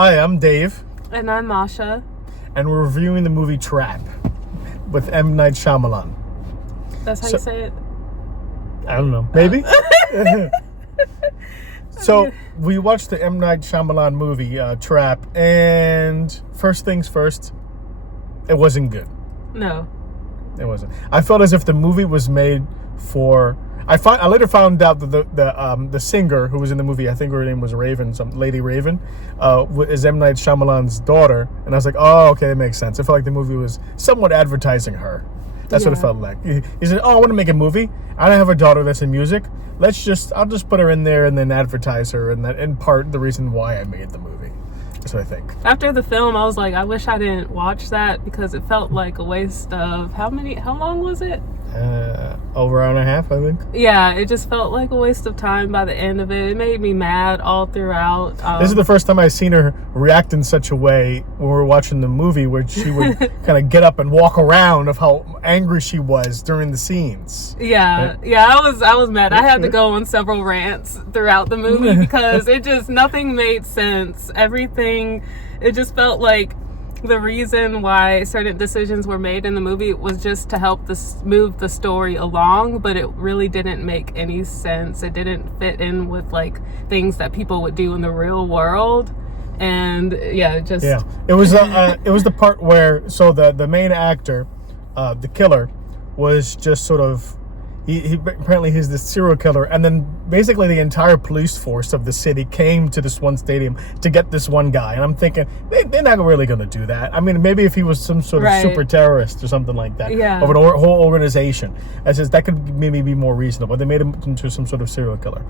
Hi, I'm Dave, And I'm Masha. and we're reviewing the movie Trap with M. Night Shyamalan. That's how you say it? I don't know. Maybe? So, we watched the M. Night Shyamalan movie, Trap, and first things first, it wasn't good. No. It wasn't. I felt as if the movie was made for... I later found out that the singer who was in the movie, I think her name was Raven, some Lady Raven, is M. Night Shyamalan's daughter. And I was like, oh, okay, it makes sense. I felt like the movie was somewhat advertising her. That's what it felt like. He said, oh, I want to make a movie. I don't have a daughter that's in music. I'll just put her in there and then advertise her. And that, in part, the reason why I made the movie. That's what I think. After the film, I was like, I wish I didn't watch that because it felt like a waste of how long was it? Over an hour and a half, I think. Yeah, it just felt like a waste of time by the end of it. It made me mad all throughout. This is the first time I've seen her react in such a way when we were watching the movie, where she would kind of get up and walk around of how angry she was during the scenes. Yeah, I was mad. I had to go on several rants throughout the movie because nothing made sense. Everything, it just felt like the reason why certain decisions were made in the movie was just to help move the story along, but it really didn't make any sense. It didn't fit in with like things that people would do in the real world. And it was the part where the main actor, the killer, was just sort of he apparently he's this serial killer, and then basically the entire police force of the city came to this one stadium to get this one guy. And I'm thinking they're not really going to do that. I mean, maybe if he was some sort of super terrorist or something like that, of a whole organization, that could maybe be more reasonable. They made him into some sort of serial killer,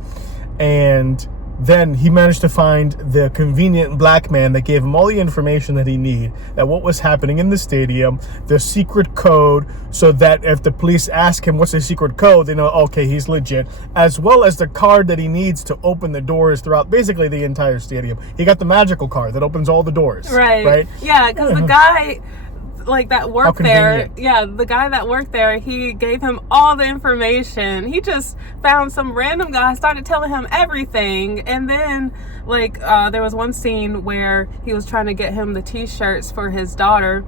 and then he managed to find the convenient black man that gave him all the information that he needed, that what was happening in the stadium, the secret code, so that if the police ask him what's the secret code, they know, okay, he's legit, as well as the card that he needs to open the doors throughout basically the entire stadium. He got the magical card that opens all the doors. Right? Yeah, because the guy... that worked there. Yeah, the guy that worked there, he gave him all the information. He just found some random guy, started telling him everything. And then, there was one scene where he was trying to get him the t-shirts for his daughter.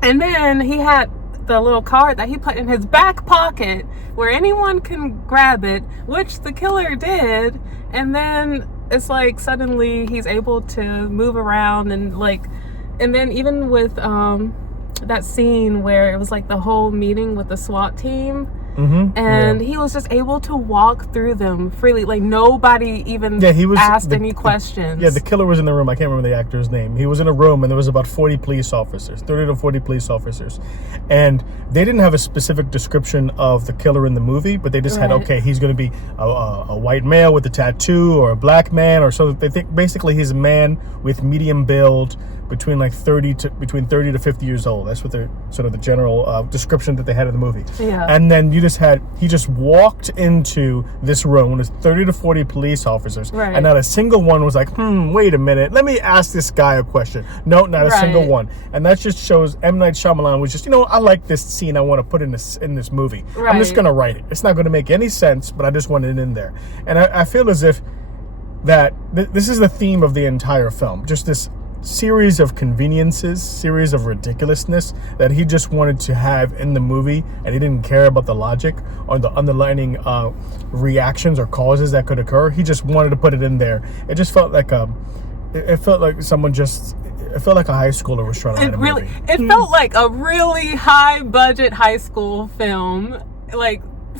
And then he had the little card that he put in his back pocket where anyone can grab it, which the killer did. And then it's like suddenly he's able to move around and then even with that scene where it was like the whole meeting with the SWAT team, he was just able to walk through them freely. Like nobody even asked any questions. The killer was in the room. I can't remember the actor's name. He was in a room and there was about 30 to 40 police officers. And they didn't have a specific description of the killer in the movie, but they just had, okay, he's going to be a white male with a tattoo or a black man, or so they think basically he's a man with medium build, between 30 to 50 years old. That's what the sort of the general description that they had in the movie. Yeah. And then he just walked into this room with 30 to 40 police officers, and not a single one was like, wait a minute, let me ask this guy a question. No, not a single one. And that just shows M. Night Shyamalan was just, I like this scene, I want to put in this movie. I'm just gonna write it. It's not gonna make any sense, but I just want it in there. And I feel as if that this is the theme of the entire film, just this series of conveniences, series of ridiculousness that he just wanted to have in the movie, and he didn't care about the logic or the underlying reactions or causes that could occur. He just wanted to put it in there. It just felt like it felt like a high schooler was trying to write a movie. It felt like a really high budget high school film,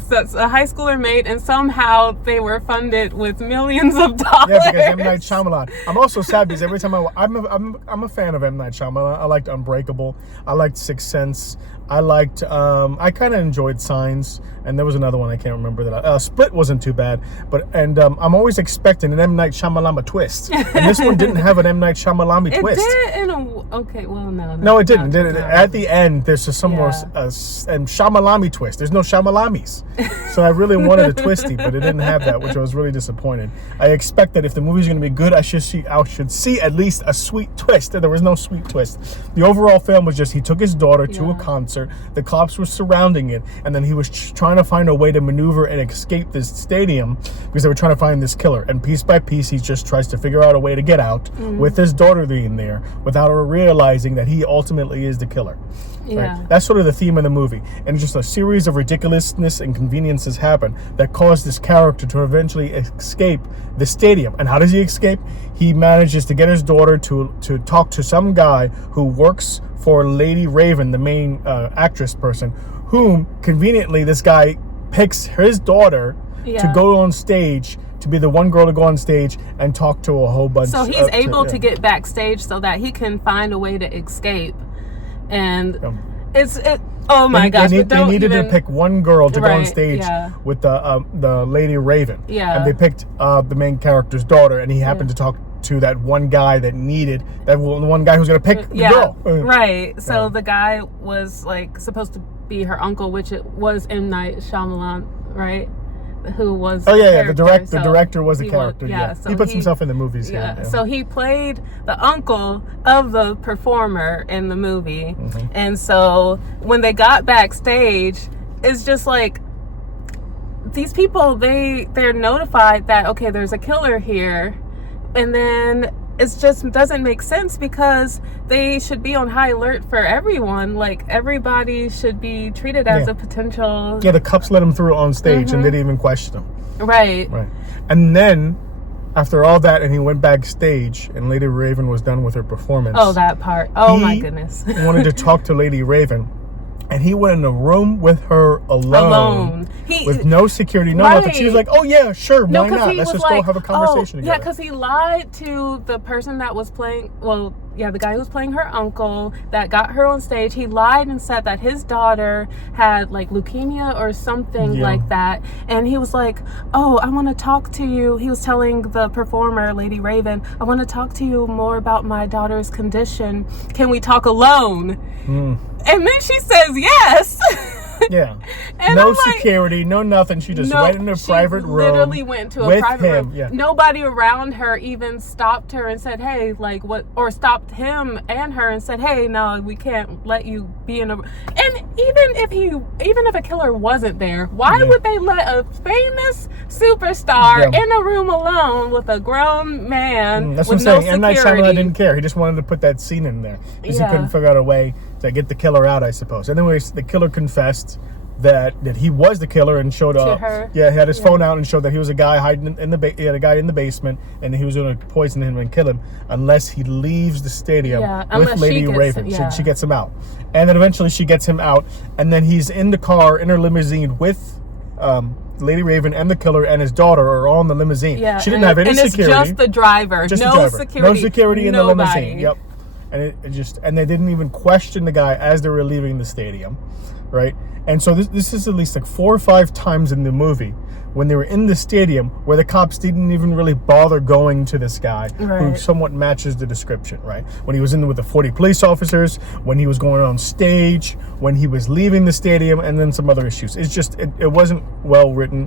that's a high schooler made, and somehow they were funded with millions of dollars. Yeah, because M. Night Shyamalan. I'm also sad because every time I'm a fan of M. Night Shyamalan. I liked Unbreakable. I liked Sixth Sense. I liked I kind of enjoyed Signs, and there was another one I can't remember that. Split wasn't too bad, but I'm always expecting an M. Night Shyamalan twist, and this one didn't have an M. Night Shyamalan twist. It did Okay, well, no. No, it didn't. No, At the end, there's just some more and Shyamalami twist. There's no Shyamalamis. So I really wanted a twisty, but it didn't have that, which I was really disappointed. I expect that if the movie's going to be good, I should see at least a sweet twist. And there was no sweet twist. The overall film was just he took his daughter to a concert. The cops were surrounding it, and then he was trying to find a way to maneuver and escape this stadium because they were trying to find this killer. And piece by piece, he just tries to figure out a way to get out with his daughter being there without her realizing that he ultimately is the killer. Yeah. Right? That's sort of the theme of the movie. And just a series of ridiculousness and conveniences happen that cause this character to eventually escape the stadium. And how does he escape? He manages to get his daughter to talk to some guy who works for Lady Raven, the main actress person, whom conveniently this guy picks his daughter to go on stage, to be the one girl to go on stage and talk to a whole bunch. So he's able to get backstage so that he can find a way to escape. And oh my gosh! They needed to pick one girl to go on stage with the Lady Raven. Yeah. And they picked the main character's daughter, and he happened to talk to that one guy that needed that one guy who's gonna pick the girl. Right. So the guy was like supposed to be her uncle, which it was M. Night Shyamalan, right? Who was the director was the character. So he puts himself in the movies. So he played the uncle of the performer in the movie. And so when they got backstage, it's just like these people, they're notified that okay, there's a killer here, and then it just doesn't make sense because they should be on high alert for everyone. Like, everybody should be treated as a potential... Yeah, the cops let him through on stage and they didn't even question him. Right. And then, after all that, and he went backstage and Lady Raven was done with her performance. Oh, that part. Oh, my goodness. He wanted to talk to Lady Raven. And he went in a room with her alone. With no security, no nothing. She was like, oh yeah, sure, why not? Let's just go have a conversation together. Yeah, because he lied to the person that was playing, the guy who was playing her uncle that got her on stage. He lied and said that his daughter had like leukemia or something like that. And he was like, oh, I want to talk to you. He was telling the performer, Lady Raven, I want to talk to you more about my daughter's condition. Can we talk alone? And then she says yes. Yeah. No security, no nothing. She just went in a private room. Literally went to a private room. Yeah. Nobody around her even stopped her and said, hey, like what, or stopped him and her and said, hey, no, we can't let you be in a... And even if a killer wasn't there, why would they let a famous superstar in a room alone with a grown man that's with what I'm saying. no M. Night security? Shyamalan didn't care. He just wanted to put that scene in there because he couldn't figure out a way to get the killer out, I suppose. And then the killer confessed that he was the killer and showed up. Her. Yeah, he had his phone out and showed that he was a guy hiding he had a guy in the basement, and he was going to poison him and kill him unless he leaves the stadium with Lady Raven. She gets him out, and then eventually she gets him out, and then he's in the car in her limousine with Lady Raven and the killer and his daughter are all in the limousine. Yeah, she didn't have any security. And it's just the driver. No security in the limousine. Yep. And and they didn't even question the guy as they were leaving the stadium, right? And so this is at least like 4 or 5 times in the movie when they were in the stadium where the cops didn't even really bother going to this guy who somewhat matches the description, right? When he was in with the 40 police officers, when he was going on stage, when he was leaving the stadium, and then some other issues. It's just, it wasn't well written.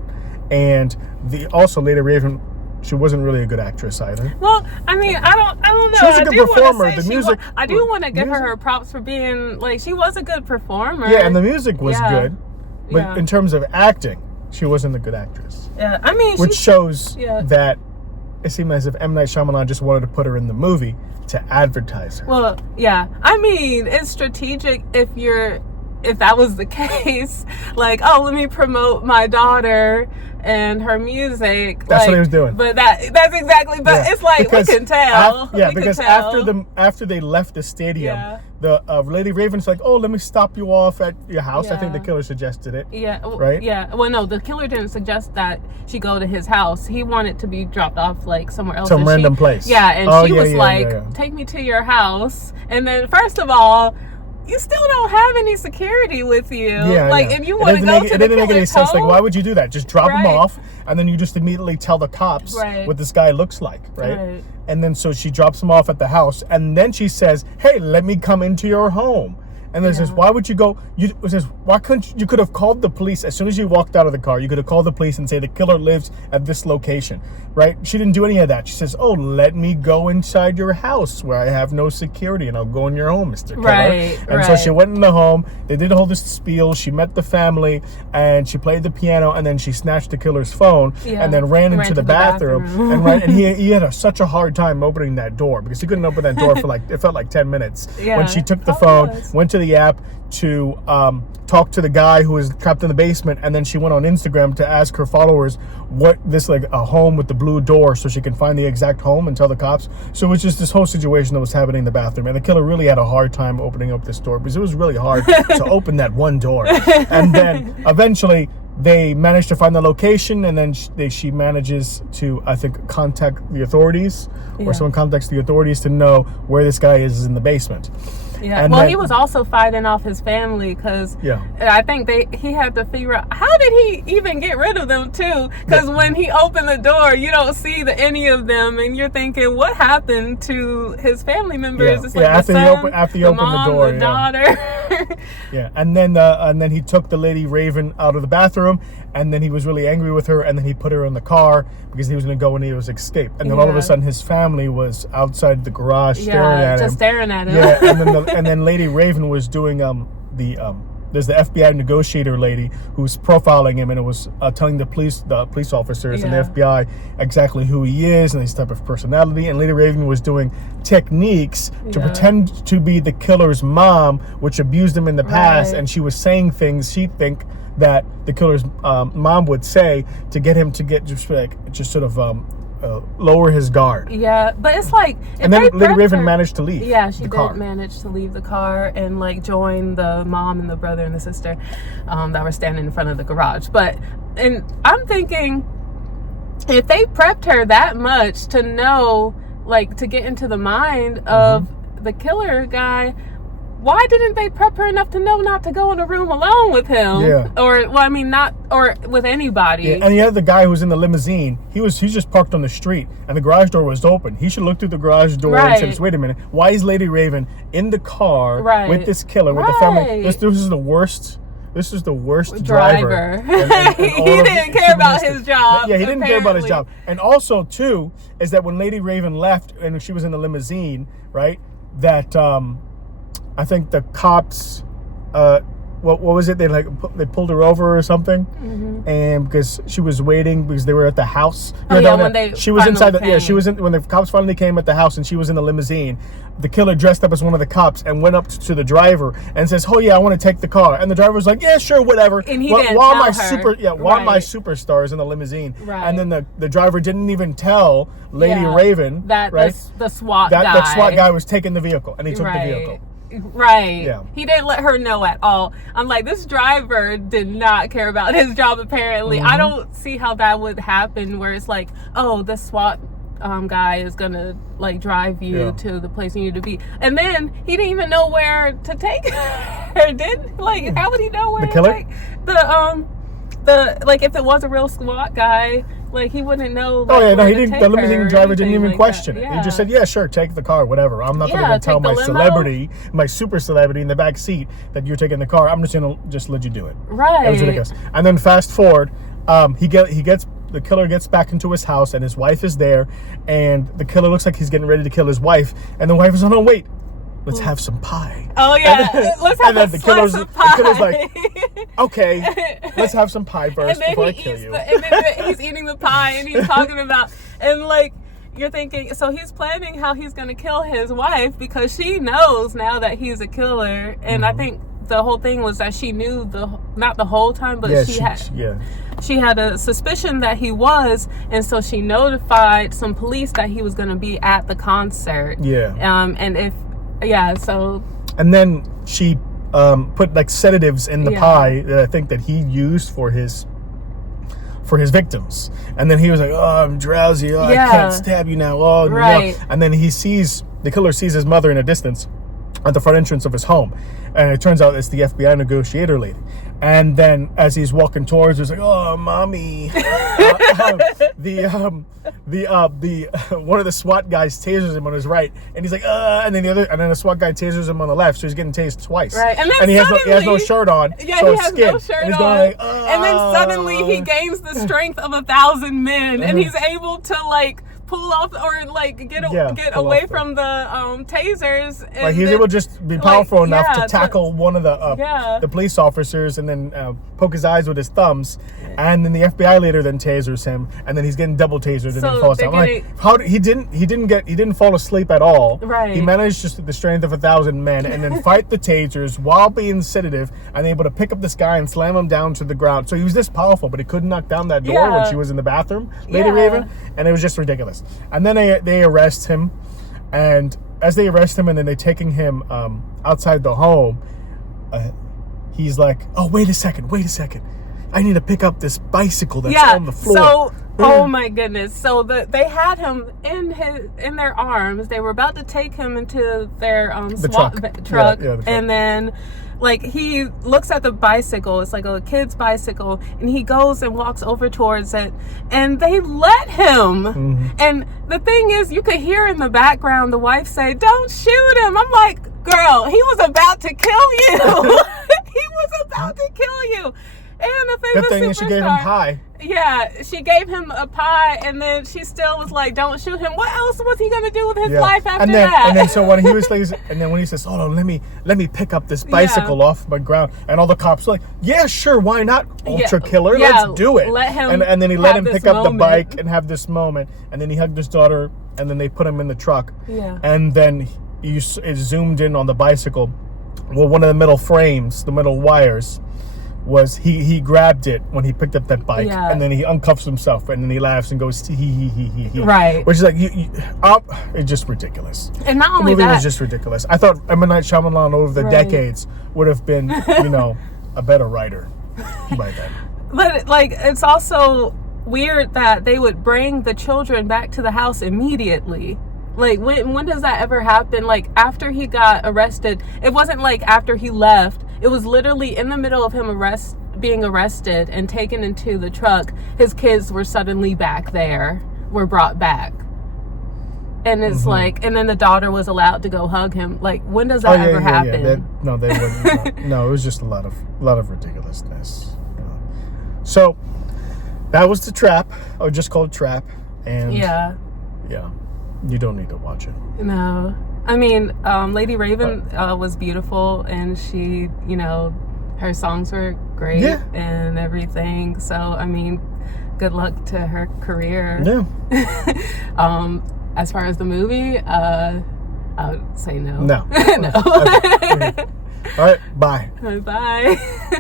And also Lady Raven, she wasn't really a good actress either. Well, I mean, I don't know. She was a good performer. The music. I do want to give her props for being like, she was a good performer. Yeah, and the music was good, but in terms of acting, she wasn't a good actress. Yeah, I mean, which shows that it seemed as if M. Night Shyamalan just wanted to put her in the movie to advertise her. Well, yeah, I mean, it's strategic if that was the case, like, oh, let me promote my daughter and her music. That's what he was doing. But that's exactly. But it's like because we can tell. After they left the stadium, the Lady Raven's like, oh, let me stop you off at your house. I think the killer suggested it. Yeah. Right. Yeah. Well, no, the killer didn't suggest that she go to his house. He wanted to be dropped off like somewhere else. Some random place. Yeah, and she was like, take me to your house. And then first of all, you still don't have any security with you. Yeah, like, yeah. if you want to go to the it didn't make any killer's sense. Like, home, why would you do that? Just drop him Right. off, and then you just immediately tell the cops Right. what this guy looks like, right? Right. And then so she drops him off at the house, and then she says, "Hey, let me come into your home." And then says, "Why would you go?" It says, "Why couldn't you could have called the police as soon as you walked out of the car? You could have called the police and say the killer lives at this location, right?" She didn't do any of that. She says, "Oh, let me go inside your house where I have no security, and I'll go in your home, Mr. Killer." Right, And so she went in the home. They did all this spiel. She met the family, and she played the piano, and then she snatched the killer's phone, Yeah. and then ran into to the bathroom. And he had such a hard time opening that door because he couldn't open that door for like it felt like 10 minutes. Yeah. When she took the Probably phone, was. went to the app to talk to the guy who was trapped in the basement, and then she went on Instagram to ask her followers what this like a home with the blue door so she can find the exact home and tell the cops. So it was just this whole situation that was happening in the bathroom, and the killer really had a hard time opening up this door because it was really hard to open that one door. And then eventually they managed to find the location, and then she manages to, I think, contact the authorities, or someone contacts the authorities to know where this guy is in the basement. Yeah. And Well, then- he was also fighting off his family because Yeah. I think he had to figure out how did he even get rid of them too? Because when he opened the door, you don't see any of them, and you're thinking, what happened to his family members? Yeah. It's Yeah, like after the he son, opened- after he the opened the mom, door, the yeah. daughter. Yeah, and then he took the lady Raven out of the bathroom, and then he was really angry with her, and then he put her in the car because he was going to go and he was escape. And then all of a Yeah. sudden, his family was outside the garage staring at him. just staring at him. Yeah, and then Lady Raven was doing there's the FBI negotiator lady who's profiling him, and it was telling the police officers and the Yeah. FBI exactly who he is and his type of personality. And Lady Raven was doing techniques to Yeah. pretend to be the killer's mom, which abused him in the past, Right. and she was saying things she'd think that the killer's mom would say to get him to get just sort of lower his guard. Yeah, but it's like, if And then they Lady prepped Raven her- managed to leave. Yeah, she the did car. manage to leave the car and like join the mom and the brother and the sister that were standing in front of the garage. And I'm thinking, if they prepped her that much to know, like, to get into the mind of the killer guy, why didn't they prep her enough to know not to go in a room alone with him? Yeah. Or with anybody. Yeah, and you had the guy who was in the limousine. He's just parked on the street, and the garage door was open. He should look through the garage door and Right. say, "Wait a minute, why is Lady Raven in the car Right. with this killer with the family?" Right. This is the worst. This is the worst Driver. driver. He didn't care about his job, Yeah, he didn't care about his job. apparently. And also, too, is that when Lady Raven left and she was in the limousine, right? That I think the cops, what was it? They pulled her over or something, and because she was waiting because they were at the house. She was inside. She was in when the cops finally came at the house, and she was in the limousine. The killer dressed up as one of the cops and went up to the driver and says, "Oh yeah, I want to take the car." And the driver was like, "Yeah, sure, whatever." And he While- didn't while tell my her. while my Right. superstar is in the limousine, Right. and then the driver didn't even tell Lady Yeah, Raven that right the SWAT that guy. that SWAT guy was taking the vehicle, and he took Right. the vehicle. Right. Yeah. He didn't let her know at all. I'm like, this driver did not care about his job, apparently. I don't see how that would happen where it's like, oh, the SWAT guy is gonna like drive you Yeah. to the place you need to be. And then he didn't even know where to take her, did? Like, how would he know where The to killer? take like if it was a real SWAT guy, like he wouldn't know. Like, Oh yeah, no, where he to didn't. take The her limousine or driver didn't anything even like question that. it. He just said, "Yeah, sure, take the car, whatever. I'm not Yeah, going to tell take the my limo. celebrity, my super celebrity in the back seat that you're taking the car. I'm just going to just let you do it." Right. It was ridiculous. And then fast forward, the killer gets back into his house, and his wife is there, and the killer looks like he's getting ready to kill his wife, and the wife is, "Oh no, wait, let's have some pie." Oh yeah, let's have And then a the slice killer's- of the pie. killer's like, "Okay, let's have some pie first before I kill you." And then he's eating the pie and he's talking about, and like, you're thinking, so he's planning how he's going to kill his wife because she knows now that he's a killer. And I think the whole thing was that she knew not the whole time, but Yeah, she had a suspicion that he was, and so she notified some police that he was going to be at the concert. Yeah. So And then she put like sedatives in the Yeah. pie that I think that he used for his victims. And then he was like, "Oh, I'm drowsy. Oh, Yeah. I can't stab you now." Oh, Right. no. And then the killer sees his mother in a distance, at the front entrance of his home, and it turns out it's the FBI negotiator lady. And then as he's walking towards her, he's like, "Oh, mommy!" The one of the SWAT guys tasers him on his right, and he's like, and then the SWAT guy tasers him on the left, so he's getting tased twice. Right, and then he has no shirt on. Yeah, so he has no shirt and on. Going like, and then suddenly he gains the strength of 1,000 men, and he's able to like pull off or like get away from the tasers. And like he's able to just be powerful enough to tackle one of the police officers and then poke his eyes with his thumbs, and then the FBI later then tasers him, and then he's getting double tasered and he falls down. Like, he didn't fall asleep at all. Right. He managed just the strength of 1,000 men and then fight the tasers while being sedative and able to pick up this guy and slam him down to the ground. So he was this powerful, but he couldn't knock down that door when she was in the bathroom, Lady Raven, and it was just ridiculous. And then they arrest him, and as they arrest him and then they're taking him outside the home, he's like, "Oh, wait a second, I need to pick up this bicycle that's on the floor." So, oh my goodness! So they had him in their arms. They were about to take him into their SWAT truck, the truck. And then like he looks at the bicycle. It's like a kid's bicycle, and he goes and walks over towards it, and they let him. Mm-hmm. And the thing is, you could hear in the background the wife say, "Don't shoot him." I'm like, girl, he was about to kill you. He was about to kill you. And the famous good thing superstar, she gave him pie. Yeah, she gave him a pie, and then she still was like, "Don't shoot him." What else was he gonna do with his life after that? And then so when he was like, and then when he says, "Oh no, let me pick up this bicycle off my ground," and all the cops were like, "Yeah, sure, why not, ultra killer? Let's do it." Let him and then he let him pick up the moment. bike and have this moment, and then he hugged his daughter, and then they put him in the truck, and then it zoomed in on the bicycle. Well, one of the middle frames, the middle wires, was he grabbed it when he picked up that bike, and then he uncuffs himself, and then he laughs and goes he. Right. Which is like it's just ridiculous. And not only the movie that, was just ridiculous. I thought M. Night Shyamalan over the decades would have been, a better writer by then. But like, it's also weird that they would bring the children back to the house immediately. Like, when does that ever happen? Like, after he got arrested, it wasn't like after he left. It was literally in the middle of him being arrested and taken into the truck. His kids were suddenly were brought back. And it's like, and then the daughter was allowed to go hug him. Like, when does that ever happen? Yeah. They wouldn't. No, it was just a lot of ridiculousness. So that was The Trap, or just called Trap. And yeah. You don't need to watch it. No. I mean, Lady Raven was beautiful, and she, her songs were great and everything. So, I mean, good luck to her career. Yeah. As far as the movie, I would say no. No. No. Okay. All right. Bye. Bye.